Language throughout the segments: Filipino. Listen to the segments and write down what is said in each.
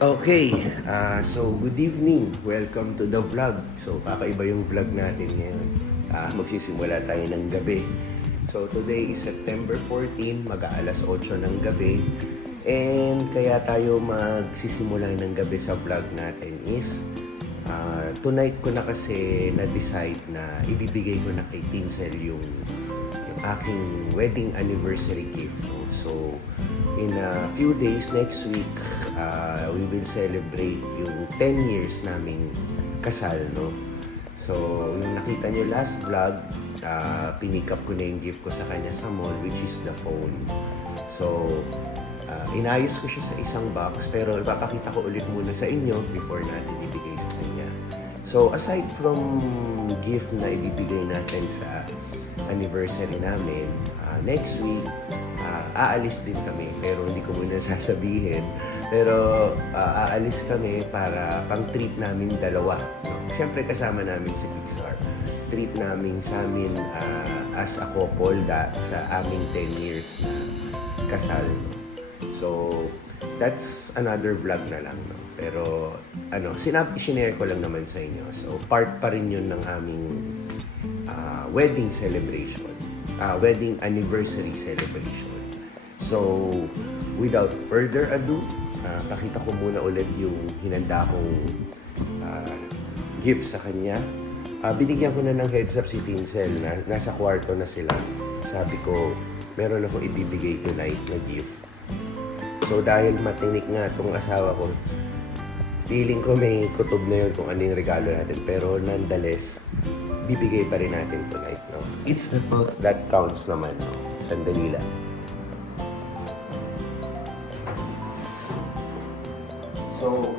Okay, so good evening. Welcome to the vlog. So kakaiba yung vlog natin ngayon. Magsisimula tayo ng gabi. So today is September 14, mag-aalas 8 ng gabi. And kaya tayo magsisimula ng gabi sa vlog natin is tonight ko na kasi na-decide na ibibigay ko na kay Tinsel yung aking wedding anniversary gift. So in a few days next week, we will celebrate yung 10 years naming kasal, no? So, yung nakita nyo last vlog, pinick up ko na yung gift ko sa kanya sa mall, which is the phone. So, inayos ko siya sa isang box, pero ipapakita ko ulit muna sa inyo before natin ibigay sa kanya. So, aside from gift na ibibigay natin sa anniversary namin, next week, aalis din kami, pero hindi ko muna sasabihin. Pero aalis kami para pang-treat namin dalawa. No? Siyempre kasama namin si Pixar. Treat namin sa amin as a couple sa aming 10 years na kasal. No? So, that's another vlog na lang. No? Pero, sinare ko lang naman sa inyo. So, part pa rin yun ng aming wedding celebration. Wedding anniversary celebration. So, without further ado, pakita ko muna ulit yung hinanda kong gift sa kanya. Binigyan ko na ng heads up si Tinsel na nasa kwarto na sila. Sabi ko, meron ako ibibigay tonight na gift. So, dahil matinik nga itong asawa ko, feeling ko may kutob na yun kung ano yung regalo natin. Pero nonetheless, bibigay pa rin natin tonight. No? It's the thought that counts naman. No? Sandali lang. So,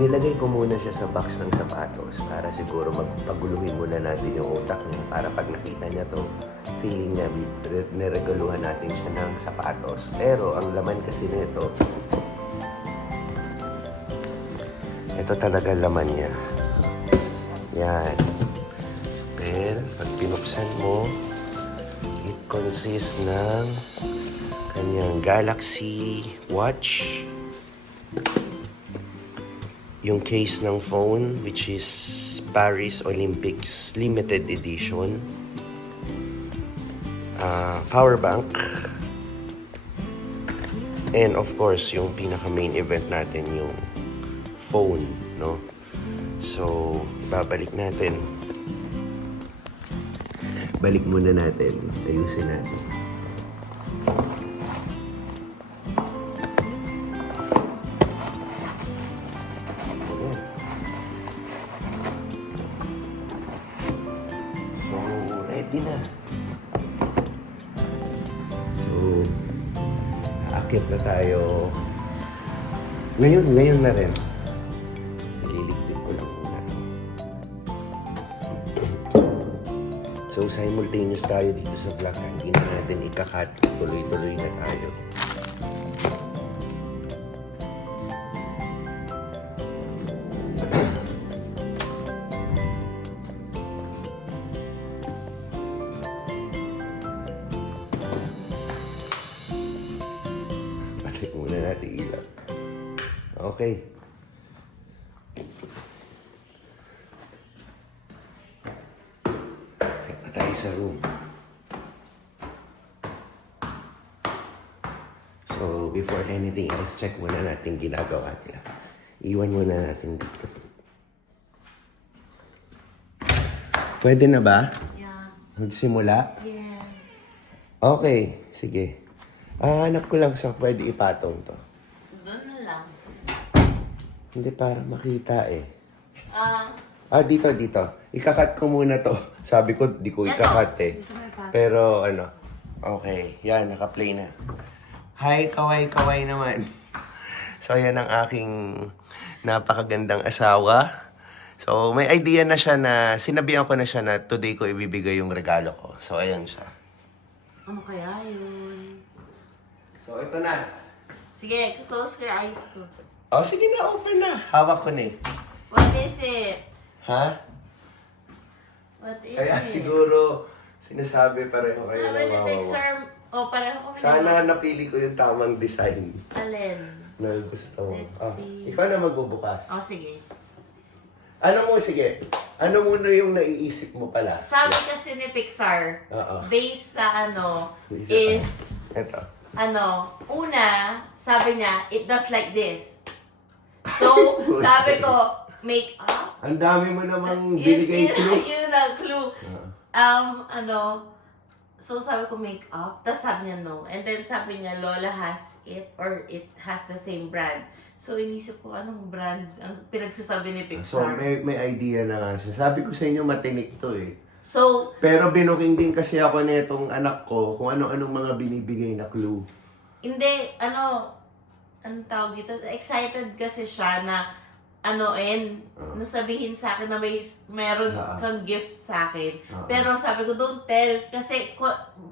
nilagay ko muna siya sa box ng sapatos para siguro magpaguluhin muna natin yung utak niya para pag nakita niya to, feeling niya niregaluhan natin siya ng sapatos. Pero ang laman kasi nito, ito talaga laman niya. Yan. Pero pag pinuksan mo, it consists ng kanyang Galaxy Watch, yung case ng phone, which is Paris Olympics limited edition, power bank, and of course yung pinaka main event natin, yung phone, no? So babalik natin, balik muna natin, ayusin natin. Ready na. So, aakit na tayo. Ngayon na rin. Nililigpit ko lang muna. So, simultaneous tayo dito sa vlog. Hindi na natin ikakat. Tuloy-tuloy na tayo. Check muna natin ilaw. Okay. Check na tayo sa room. So, before anything else, check muna natin ginagawa nila. Iwan muna natin dito. Pwede na ba? Yeah. Magsimula? Yes. Okay, sige. Hanap ko lang sa pwede ipatong to. Doon na lang. Hindi, para makita eh. Dito. Dito. Ikakat ko muna to. Sabi ko, di ko ikakat eh. Pero okay. Yan, naka-play na. Hi, kaway-kaway naman. So, yan ang aking napakagandang asawa. So, may idea na siya na, sinabihan ko na siya na today ko ibibigay yung regalo ko. So, ayan siya. Ano kaya yun? So, ito na. Sige, close ko yung eyes ko. Oh, sige na, open na. Hawak ko na eh. What is it? Ha? What is Kaya it? siguro, sinasabi pareho kayo Sabi ni na Pixar, pareho kami. Sana napili ko yung tamang design. Alin? na gusto mo. Let's see. Ikaw na magbubukas. Oh, sige. Sige. Ano muna yung naiisip mo pala? Sabi kasi ni Pixar, Oo. based sa is, Ito. una, sabi niya, it does like this. So, sabi ko, make up. Ang dami mo namang binigay clue. Yun ang clue. So sabi ko make up, tapos sabi niya no. And then sabi niya Lola has it or it has the same brand. So inisip ko anong brand ang pinagsasabi ni So, Pixar. may idea na nga siya. Sabi ko sa inyo, matinik to eh. So, Pero binuking din kasi ako nitong anak ko kung ano-anong mga binibigay na clue. hindi, anong tawag dito? Excited kasi siya na nasabihin sa akin na meron kang gift sa akin. Pero sabi ko, don't tell. Kasi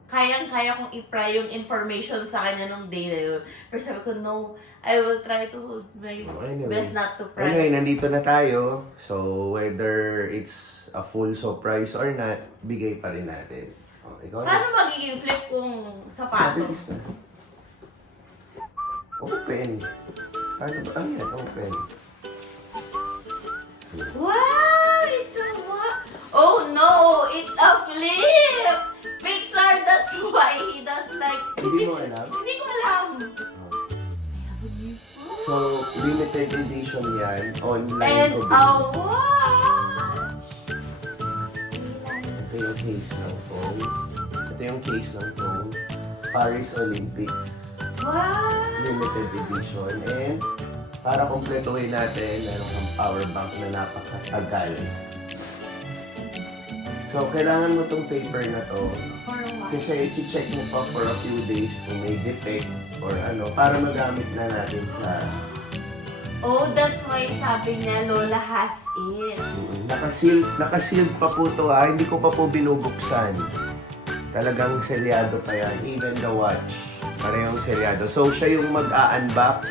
kayang-kaya kong i-pry yung information sa kanya nung day na yun. Pero sabi ko, no, I will try to my best not to pry. Anyway, nandito na tayo. So, whether it's a full surprise or not, bigay pa rin natin. Ikaw Paano magiging flip kung sapatos? Mabilis na. Open. Paano ba? Ayan, open. Wow! It's a what? Oh no! It's a flip! Pixar, that's why he does like Hindi mo alam? Hindi ko alam. So, limited edition yan. Online And ko a bilhin. watch! Ito yung case ng phone. Ito yung case ng phone. Paris Olympics. Wow! Limited edition. And para kumpletuhin natin, meron kang power bank na napakatagal. So, kailangan mo tong paper na to. For what? Kasi i-check mo pa for a few days kung may defect or para magamit na natin sa... Oh, that's why sabi niya, Lola has it. Nakasealed pa po to ha. Hindi ko pa po binubuksan. Talagang selyado pa yan. Even the watch. Parehong selyado. So, siya yung mag-a-unbox.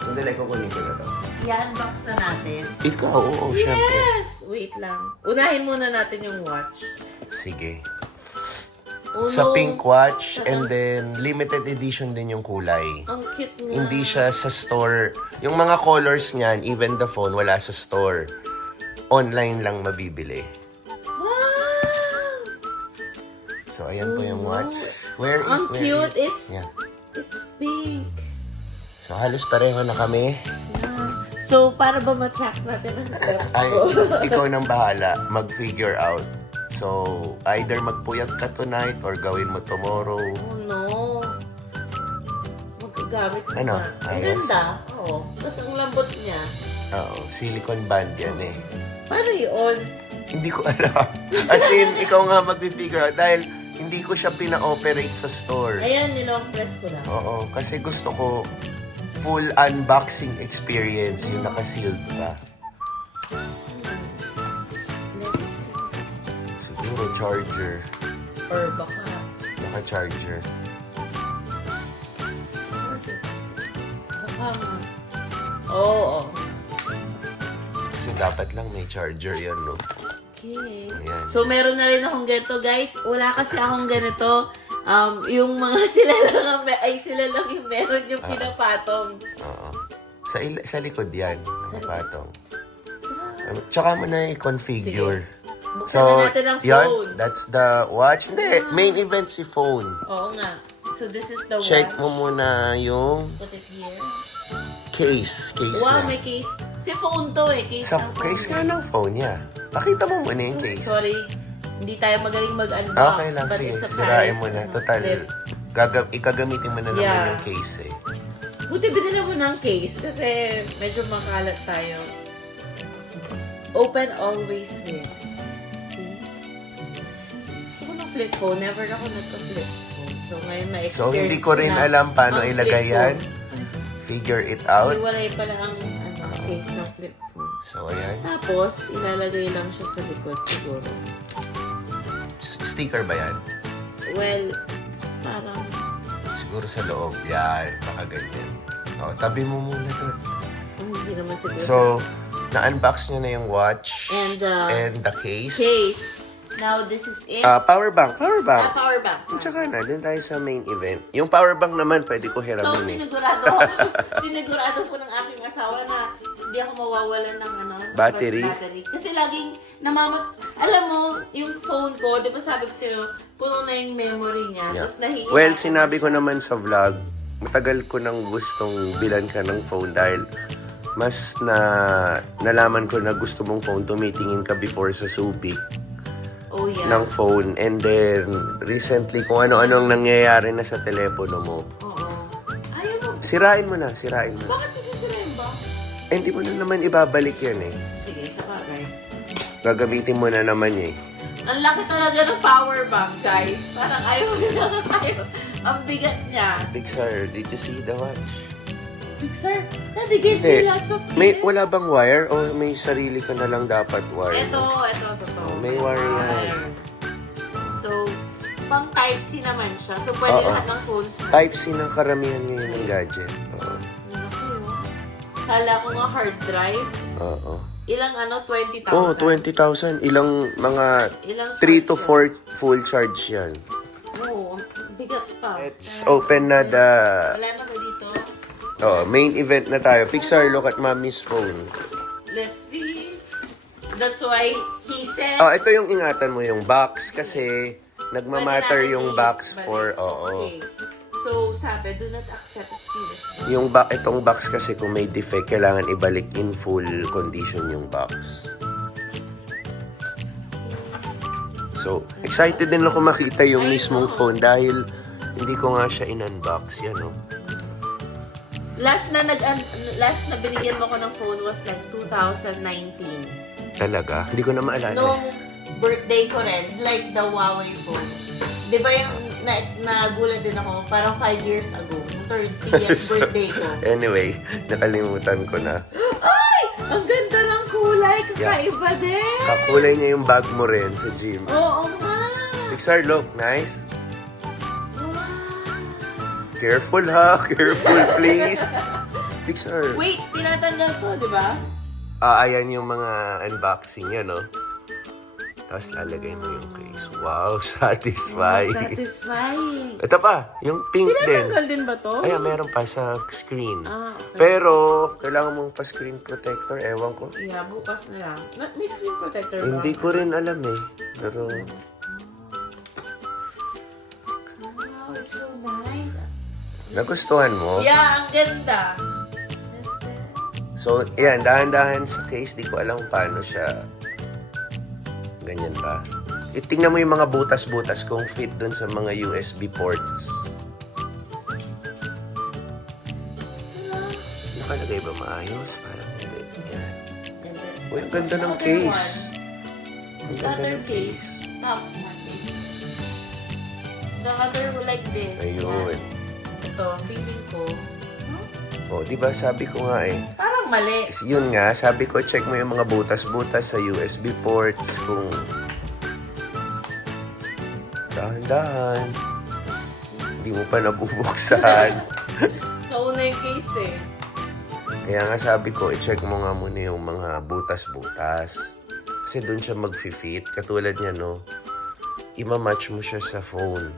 Sandali, kukunin ko na to. I-unbox na natin. Ikaw, oo, syempre. Yes! Wait lang. Unahin muna natin yung watch. Sige. Unong, Sa pink watch and then limited edition din yung kulay. Ang cute nga. Hindi siya sa store. Yung mga colors niyan, even the phone, wala sa store. Online lang mabibili. Wow! So, ayan po yung watch. Where Ang cute. Yeah. It's pink. So, halos pareho na kami. Yeah. So, para ba ma-track natin ang steps Ay, ko? ikaw nang bahala. Mag-figure out. So, either magpuyat ka tonight or gawin mo tomorrow. Oh no. Magagamit ko Ano? na. Ang Ayos? ganda. Oo. Tapos ang lambot niya. Oo, silicone band yan eh. Paano yun? Hindi ko alam. As in, ikaw nga mag-figure out dahil hindi ko siya pina-operate sa store. Ayan, nilong press ko na. Oo, kasi gusto ko full unboxing experience yung naka-sealed pa. Siguro charger. Or baka. Naka-charger. Baka nga. Oo. Kasi dapat lang may charger yan, no? Okay. Ayan. So, meron na rin akong ganito, guys. Wala kasi akong ganito. Yung mga sila lang yung meron yung pinapatong. Oo. Sa likod yan, nakapatong. Tsaka mo na i-configure. Buksan na natin ang yan, phone. that's the watch. Hindi, main event si phone. Oo nga. So, this is the Check watch. mo muna yung Put it here. case. Wow, niya. may case. Si phone to eh. Case Sa ng phone case niya. nga ng phone niya. Pakita mo muna yung case. Sorry. Hindi tayo magaling mag-unbox. Okay lang, but sige. it's a Sirain Paris, mo na. ano, Total, flip. ikagamitin mo na naman Yeah. yung case eh. Buti binila mo ng case kasi medyo makalat tayo. Open always with. See? Gusto ko ng flip phone. Never ako nagka-flip phone. So ngayon ma-experience So, hindi ko rin na alam paano ang ilagay flip yan. phone. Figure it out. Hiwalay pala ang case ng flip phone. So, ayan. Tapos, ilalagay lang siya sa likod siguro. Sticker ba yan? Well, parang... Siguro sa loob. Yan. Baka ganyan. O, tabi mo muna doon. Hindi naman siguro. So, na-unbox nyo na yung watch And, the case. case. Now, this is it. Power bank. Power bank. Tsaka na, dun tayo sa main event. Yung power bank naman, pwede ko So, hiramin sinigurado po ng aking asawa na hindi ako mawawalan ng Battery. Kasi laging alam mo, yung phone ko, di ba sabi ko sa'yo, puno na yung memory niya. Yeah. Tapos nahihiya. Well, sinabi ko naman sa vlog, matagal ko nang gustong bilan ka ng phone dahil mas nalaman ko na gusto mong phone, tumitingin ka before sa Subic Oh, yeah. ng phone. And then, recently, kung ano-anong nangyayari na sa telepono mo, Oo. Ayaw mo. sirain mo na. Bakit mo sisirain ba? Eh, hindi mo na naman ibabalik yan eh. Sige, sa bagay. Gagamitin mo na naman eh. Ang laki talaga ng power bank, guys. Parang ayaw na ayaw. Ang bigat niya. Pixar, did you see the watch? Pixar, Daddy gave me lots of gifts. Wala bang wire o may sarili ka na lang dapat wire? Ito. May wire yan. So, pang Type-C naman siya. So, pwede Oo. lahat ng phones. Type-C ng karamihan ngayon ng gadget. Oo. Kala ko nga hard drive. Oo. Ilang 20,000? Oh, 20,000. Ilang mga Ilang 3 to charge 4 full charge yan. Oo, bigat pa. Let's open na Wala na ba dito? main event na tayo. Pixar, look at mommy's phone. Let's see. That's why he said... Ito yung ingatan mo yung box kasi nagmamatter yung box for... Okay. So, sabi, do not accept seriously. Itong box kasi kung may defect, kailangan ibalik in full condition yung box. So, excited din ako makita yung mismong phone dahil hindi ko nga siya in-unbox. Yan, no? Last na binigyan mo ko ng phone was like 2019. Talaga? Hindi ko na maalala. Nung birthday ko rin, like the Huawei phone. Di ba yung nagulat din ako, parang 5 years ago, 30th birthday ko. Anyway, nakalimutan ko na. Ay! Ang ganda ng kulay! Kakaiba din! Kakulay niya yung bag mo rin sa gym. Oo nga! Pixar, look. Nice. Careful ha. Careful, please. Pixar. Wait, tinatanggal to, di ba? Ayan yung mga unboxing niya, no? Tapos lalagay mo yung case. Wow, satisfying. Satisfying. Ito pa, yung pink din. Tinatanggal din ba to? Ayan, meron pa sa screen. Okay. Pero, kailangan mong pa screen protector. Ewan ko. Yeah, bukas na lang. May screen protector ba? Hindi ko rin alam eh. Pero, Wow, it's so nice. nagustuhan mo? Yeah, ang ganda. So, yan, dahan-dahan sa case. Di ko alam paano siya ganyan pa. Tingnan mo yung mga butas-butas kung fit dun sa mga USB ports. Nakalagay ba maayos? Parang hindi. Yan. Uy, ang ganda ng case. Ang The ganda other ng case. Top na case. The other like this. Ayun. Yan. Ito, feeling ko. O, di ba sabi ko nga eh. Parang mali. Yun nga, sabi ko check mo yung mga butas-butas sa USB ports kung dahan-dahan. Hindi mo pa nabubuksan. Nauna yung case eh. Kaya nga sabi ko, i-check mo nga muna yung mga butas-butas. Kasi doon siya mag-fit. Katulad niya, no? Ima-match mo siya sa phone.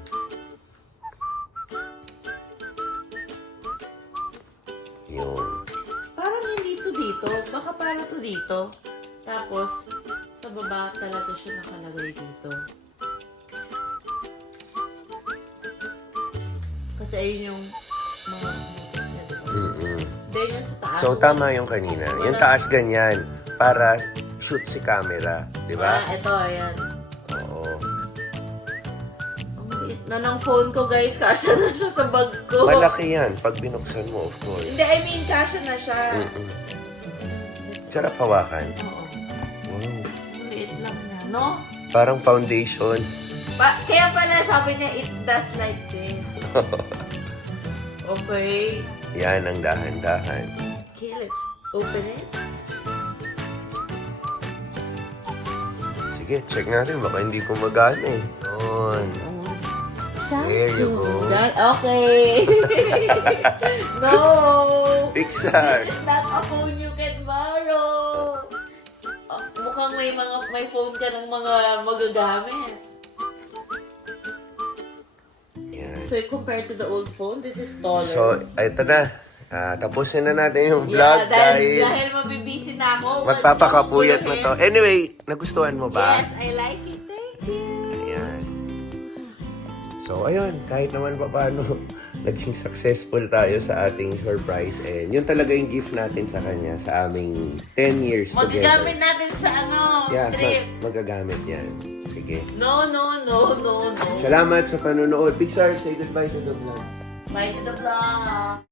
Yun. Parang hindi to dito. Baka parang to dito. Tapos, sa baba talaga siya nakalagay dito. Kasi ayun yung mga butas niya, diba? Then yung sa taas. So, tama yung kanina. Yung taas ganyan. Para shoot si camera. Di ba? Ito, ayan. Oo. Ang liit na ng phone ko, guys. Kasya na siya sa bag ko. Malaki yan. Pag binuksan mo, of course. Hindi, I mean, kasya na siya. Sarap hawakan. Oo. Wow. Ang liit lang niya, no? Parang foundation. Kaya pala sabi niya, it does like this. Okay. Yan ang dahan-dahan. Okay, let's open it. Sige, check natin. Baka hindi gumagana eh. Yun. There you go. Okay. No. Pixar. This is not a phone you can borrow. Mukhang may mga may phone ka ng mga magagamit. Yan. So, compared to the old phone, this is taller. So, ito na. Tapusin na natin yung vlog dahil mabibisi na ako. magpapakapuyat mo to. Anyway, nagustuhan mo ba? Yes, I like it. Thank you. Ayan. So, ayun. Kahit naman pa paano, naging successful tayo sa ating surprise. And yun talaga yung gift natin sa kanya sa aming 10 years together. Magagamit natin sa trip. Magagamit yan. Sige. No. Salamat sa panonood. Pixar, say goodbye to the vlog. Bye to the vlog.